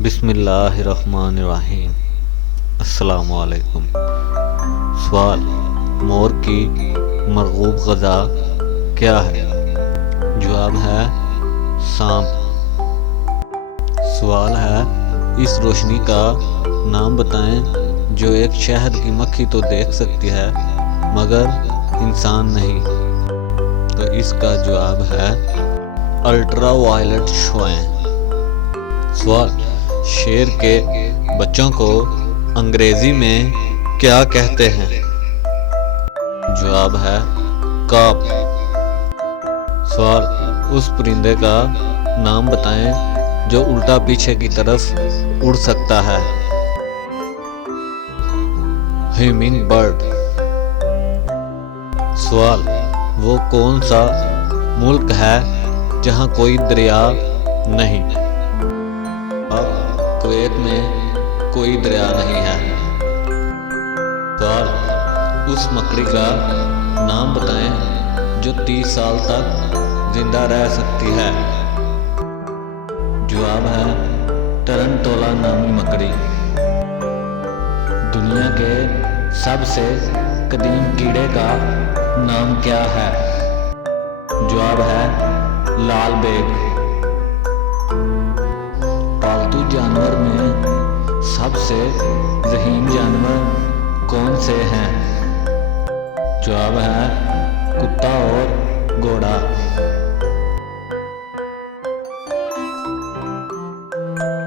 بسم اللہ الرحمن الرحیم۔ السلام علیکم۔ سوال: مور کی مرغوب غذا کیا ہے؟ جواب ہے سانپ۔ سوال ہے: اس روشنی کا نام بتائیں جو ایک شہد کی مکھی تو دیکھ سکتی ہے مگر انسان نہیں۔ تو اس کا جواب ہے الٹرا وائلٹ شعاعیں۔ سوال: شیر کے بچوں کو انگریزی میں کیا کہتے ہیں؟ جواب ہے کاک۔ سوال: اس پرندے کا نام بتائیں جو الٹا پیچھے کی طرف اڑ سکتا ہے۔ Hemming bird. سوال: وہ کون سا ملک ہے جہاں کوئی دریا نہیں؟ کویت میں کوئی دریا نہیں ہے۔ سوال: اس مکڑی کا نام بتائیں جو 30 سال تک زندہ رہ سکتی ہے۔ جواب ہے ٹرنٹولا نامی مکڑی۔ دنیا کے سب سے قدیم کیڑے کا نام کیا ہے؟ جواب ہے لال بیگ۔ پالتو جانور میں سب سے ذہین جانور کون سے ہیں؟ جواب ہے کتا اور گھوڑا۔